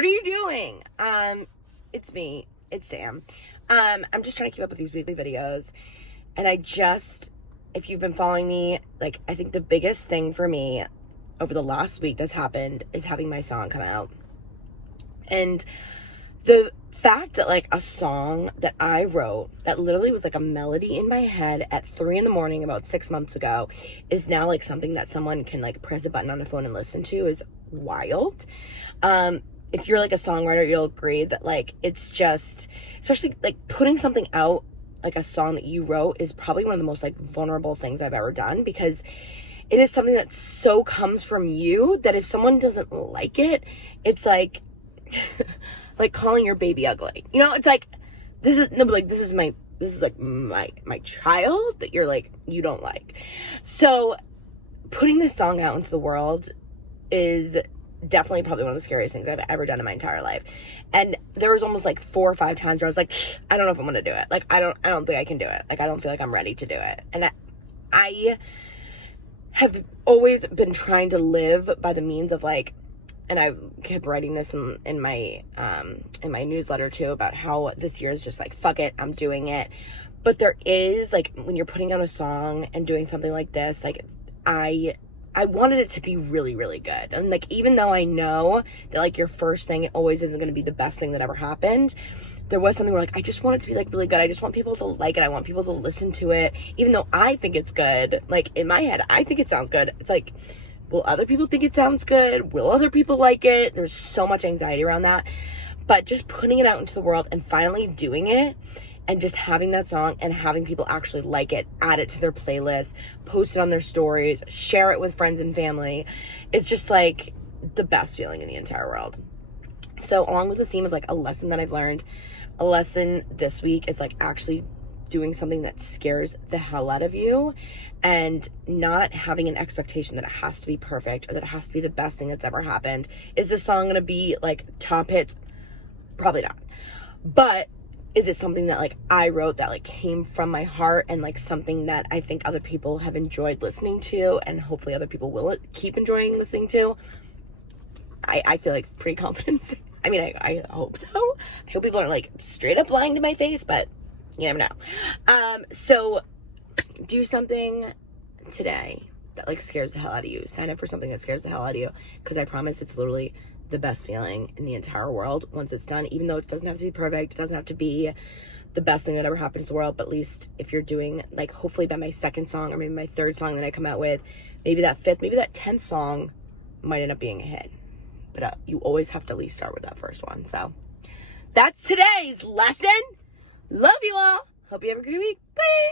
What are you doing? It's me. It's Sam. I'm just trying to keep up with these weekly videos. And if you've been following me, like, I think the biggest thing for me over the last week that's happened is having my song come out. And the fact that, like, a song that I wrote that literally was like a melody in my head at 3 a.m. about 6 months ago is now like something that someone can like press a button on a phone and listen to is wild. If you're like a songwriter, you'll agree that like it's just, especially like putting something out, like a song that you wrote, is probably one of the most like vulnerable things I've ever done, because it is something that so comes from you that if someone doesn't like it, it's like like calling your baby ugly. You know, it's like this is my child that you're like, you don't like. So putting this song out into the world is definitely probably one of the scariest things I've ever done in my entire life. And there was almost like 4 or 5 times where I was like, I don't know if I'm gonna do it. Like, I don't think I can do it. Like, I don't feel like I'm ready to do it. And I have always been trying to live by the means of like, and I kept writing this in my newsletter too, about how this year is just like, fuck it, I'm doing it. But there is like, when you're putting out a song and doing something like this, like I wanted it to be really, really good. And like, even though I know that like your first thing always isn't going to be the best thing that ever happened, there was something where like, I just want it to be like really good. I just want people to like it. I want people to listen to it. Even though I think it's good, like in my head, I think it sounds good. It's like, will other people think it sounds good? Will other people like it? There's so much anxiety around that. But just putting it out into the world and finally doing it, and just having that song and having people actually like it, add it to their playlist, post it on their stories, share it with friends and family, it's just like the best feeling in the entire world. So along with the theme of like a lesson that I've learned, a lesson this week is like actually doing something that scares the hell out of you and not having an expectation that it has to be perfect or that it has to be the best thing that's ever happened. Is this song gonna be like top hits? Probably not. But is it something that like I wrote that like came from my heart and like something that I think other people have enjoyed listening to, and hopefully other people will keep enjoying listening to? I feel like pretty confident. I mean, I hope so. I hope people aren't like straight up lying to my face, but you never know. So do something today that like scares the hell out of you. Sign up for something that scares the hell out of you, because I promise it's literally the best feeling in the entire world once it's done. Even though it doesn't have to be perfect, it doesn't have to be the best thing that ever happened to the world, but at least if you're doing like, hopefully by my second song or maybe my third song that I come out with, maybe that 5th, maybe that 10th song might end up being a hit. But you always have to at least start with that first one. So that's today's lesson. Love you all. Hope you have a great week. Bye.